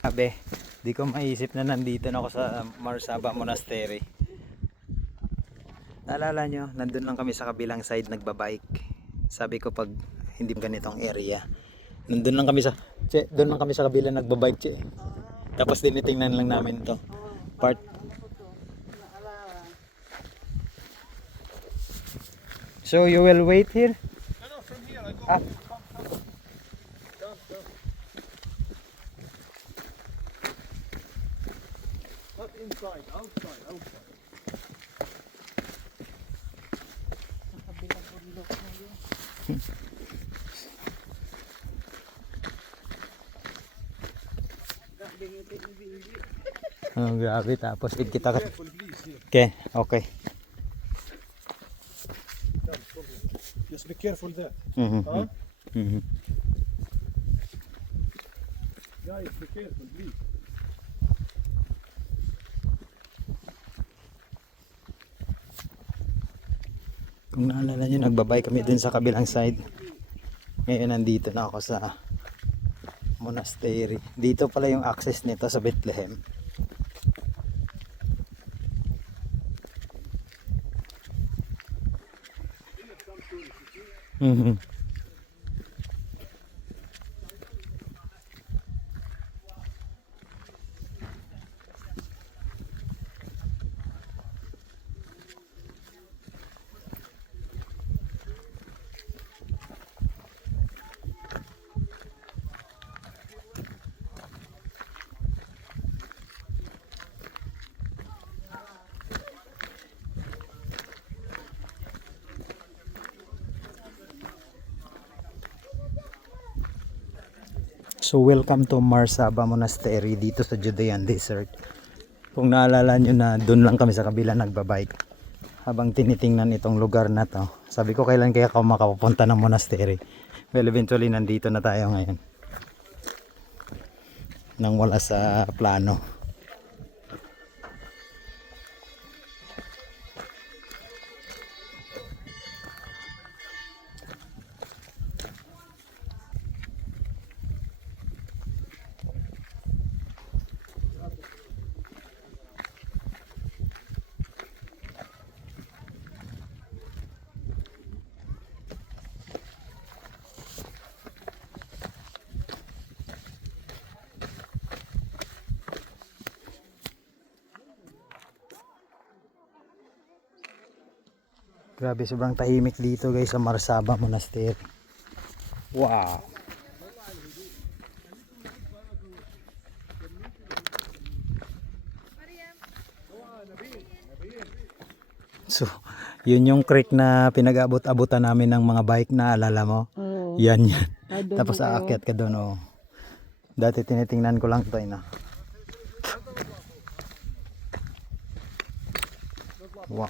Sabi, di ko maisip na nandito na ako sa Marsaba Monastery. Naalala nyo, nandun lang kami sa kabilang side nagbabike. Sabi ko pag hindi ganitong area, nandun lang kami sa, doon lang kami sa kabilang nagbabike, Tapos tinitingnan lang namin to part. So you will wait here? No, from here I go. Ah. Not inside, outside. Oh, grabe. Tapos kita ka. Careful, please. Here. Okay, okay. Come, from here. Just be careful there. Mhm. Huh? Mhm. Guys, be careful, please. Kung naalala nyo, nagbabay kami dun sa kabilang side. Ngayon nandito na ako sa monastery. Dito pala yung access nito sa Bethlehem. Mhm. So welcome to Marsaba Monastery dito sa Judean Desert. Kung naalala nyo na doon lang kami sa kabila nagbabike habang tinitingnan itong lugar na to. Sabi ko kailan kaya ako makapunta ng monastery. Well, eventually nandito na tayo ngayon. Nang wala sa plano. Grabe, sobrang tahimik dito guys sa Marsaba Monastery. Wow. So, yun yung creek na pinag-abot-abutan namin ng mga bike na alala mo? Oo. Yan yan. Doon Tapos na kayo. aakyat ka doon, oh. Dati tinitingnan ko lang to, na. Wow.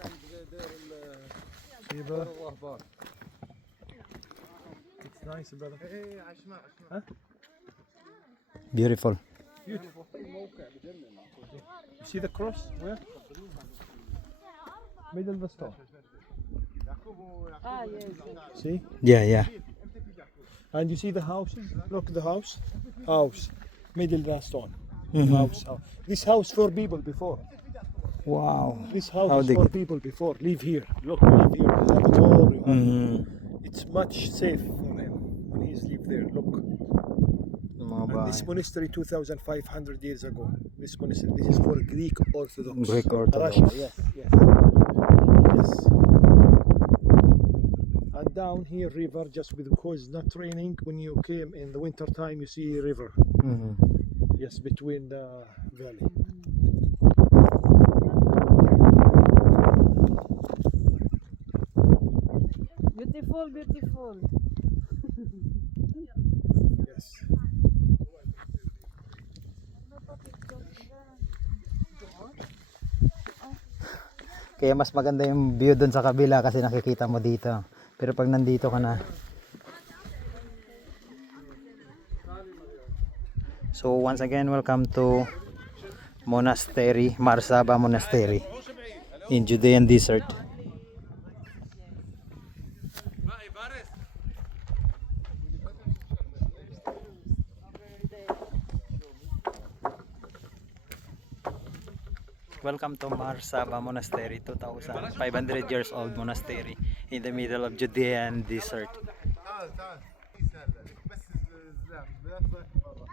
It's nice, brother. Huh? Beautiful. Beautiful. You see the cross? Where? Middle of the stone. Ah, yes. See? Yeah, yeah. And you see the houses? Look, the house. House. Middle of the stone. Mhm. House. This house for people before. Wow. This house How is they for get- people before. Live here. Look, live here. You have a door. You have- Mhm. It's much safe for him when he's live there. Look. Yung mga And bahay. this monastery 2,500 years ago. This monastery, this is for Greek Orthodox. Greek Orthodox. Russia, yes, yes. Yes. And down here river just because not raining when you came in the winter time you see river. Mhm. Yes, between the valley. Beautiful, beautiful. Yes. Kaya mas maganda yung view doon sa kabila kasi nakikita mo dito. Pero pag nandito ka na. So once again, welcome to Monastery, Marsaba Monastery in Judean Desert. Welcome to Marsaba Monastery, 2,500 years old monastery in the middle of Judean desert. تعال تعال يسهل عليك بس الزلام لا تروح برا